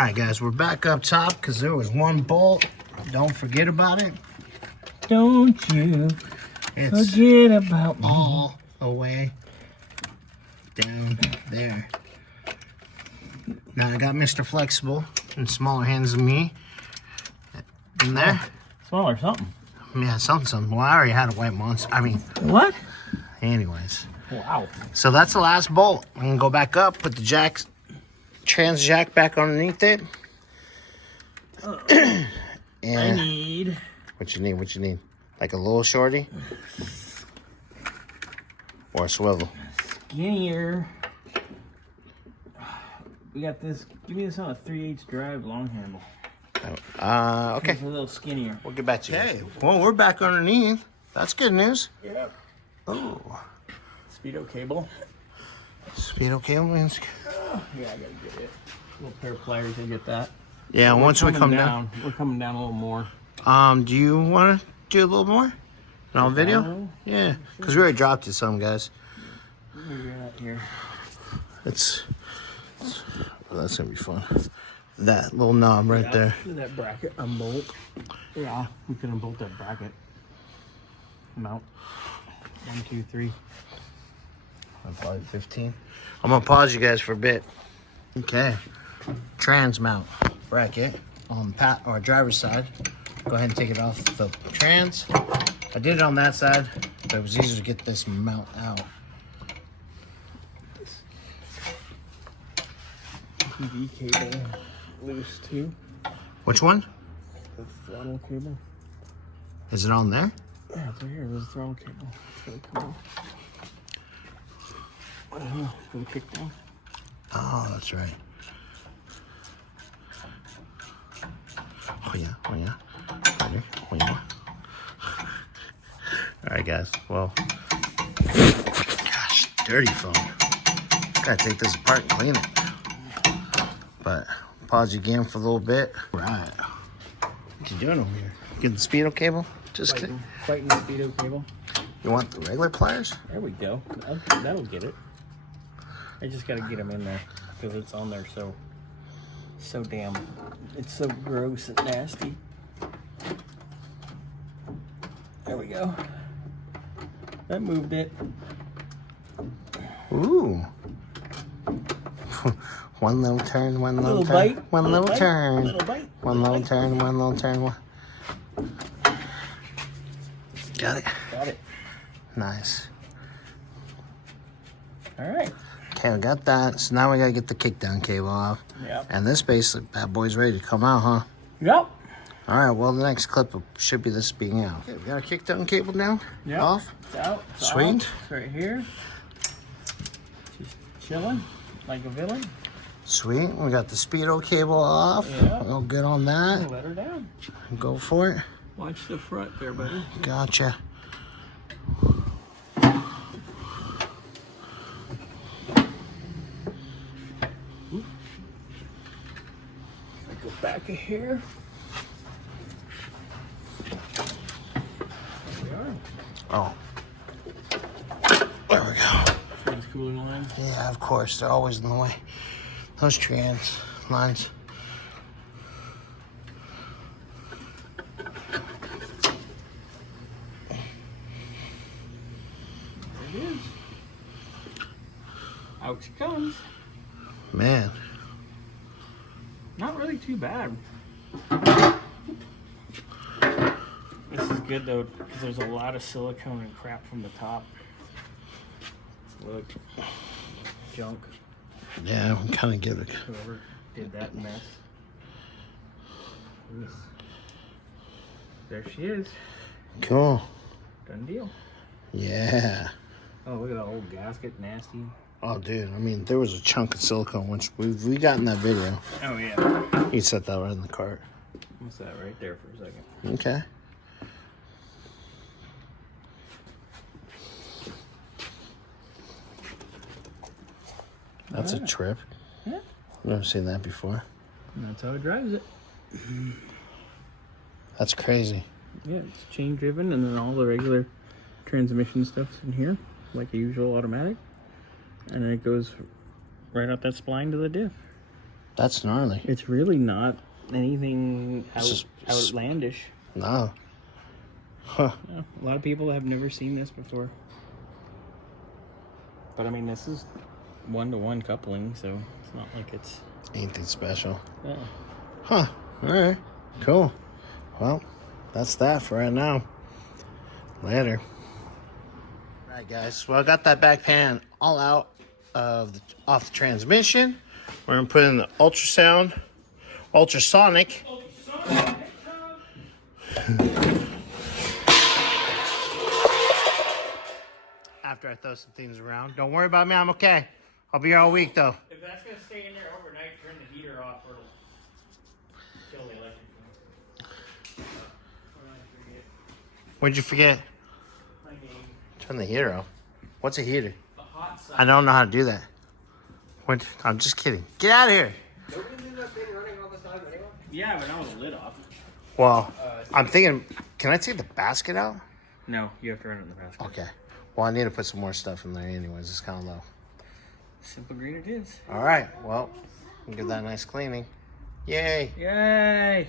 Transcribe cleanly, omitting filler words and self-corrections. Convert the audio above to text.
Alright guys, we're back up top because there was one bolt. Don't forget about it. Don't you It's forget about me. all the way down there. Now I got Mr. Flexible in smaller hands than me. In there. Smaller something. Yeah, something. Well, I already had a white monster. I mean, What? anyways. Wow. So that's the last bolt. I'm gonna go back up, put the trans jack back underneath it. I And need... what you need? Like a little shorty? Or a swivel? Skinnier. We got this. Give me this on a 3/8 drive long handle. Okay. It's a little skinnier. We'll get back to you. Okay, well, we're back underneath. That's good news. Yep. Oh. Speedo cable. Speedo cable means. Yeah, I gotta get it. A little pair of pliers to get that. Yeah, once we come down. We're coming down a little more. Do you want to do a little more? In all video? Yeah, because we already dropped you some, guys. Where you're at here. It's well, that's gonna be fun. That little knob right there. That bracket unbolt. Yeah, we can unbolt that bracket. Mount. 1, 2, 3. Probably 15. I'm gonna pause you guys for a bit. Okay. Trans mount bracket on or driver's side. Go ahead and take it off the trans. I did it on that side, but it was easier to get this mount out. TV cable loose too. Which one? The throttle cable. Is it on there? Yeah, it's right here. There's the throttle cable. It's really cool. What the hell? For the kickdown? Oh, that's right. Oh yeah. Right here. Oh yeah. All right, guys. Well, gosh, dirty phone. Gotta take this apart and clean it. But pause you again for a little bit. Right. What you doing over here? Getting the speedo cable? Just fighting the speedo cable. You want the regular pliers? There we go. That'll get it. I just gotta get them in there because it's on there so damn. It's so gross and nasty. There we go. That moved it. Ooh. One little turn, one little turn. Bite. One little turn. Little bite. One little turn, one little turn. One. Got it. Got it. Nice. All right. Okay, we got that. So now we gotta get the kickdown cable off. Yep. And this basically, bad boy's ready to come out, huh? Yep. All right, well, the next clip should be this being out. Okay, we got a kickdown cable now. Yep. Off. It's out. It's Sweet. off. It's right here. Just chilling like a villain. Sweet. We got the speedo cable off. Yeah. All good on that. Let her down. Go for it. Watch the front there, buddy. Gotcha. Go back of here. There we are. Oh. There we go. Trans cooling lines. Yeah, of course. They're always in the way. Those trans lines. There it is. Out she comes. Man. Not really too bad. This is good though, because there's a lot of silicone and crap from the top. Look, junk. Yeah, I'm kind of give it. Whoever did that mess. Yes. There she is. Cool. Done deal. Yeah. Oh, look at that old gasket, nasty. Oh, dude. I mean, there was a chunk of silicone, which we got in that video. Oh yeah. You set that right in the cart. What's that right there for a second? Okay. That's a trip. Yeah. I've never seen that before. And that's how it drives it. That's crazy. Yeah, it's chain driven, and then all the regular transmission stuff's in here, like a usual automatic. And then it goes right out that spline to the diff. That's gnarly. It's really not anything Just- outlandish. No. Huh. No, a lot of people have never seen this before. But I mean, this is 1-to-1 coupling, so it's not like it's Anything special. Huh. All right. Cool. Well, that's that for right now. Later. All right, guys. Well, I got that back pan all out of off the transmission. We're gonna put in the ultrasonic. After I throw some things around. Don't worry about me. I'm okay. I'll be here all week, though. If that's gonna stay in there overnight, turn the heater off or it'll kill the electric. What'd you forget? My game. Turn the heater off. What's a heater? The hot side. I don't know how to do that. What? I'm just kidding. Get out of here. Yeah, but not with the lid off. Well, I'm thinking, can I take the basket out? No, you have to run it in the basket. Okay. Well, I need to put some more stuff in there anyways. It's kind of low. Simple green it is. All right. Well, we'll give that a nice cleaning. Yay. Yay!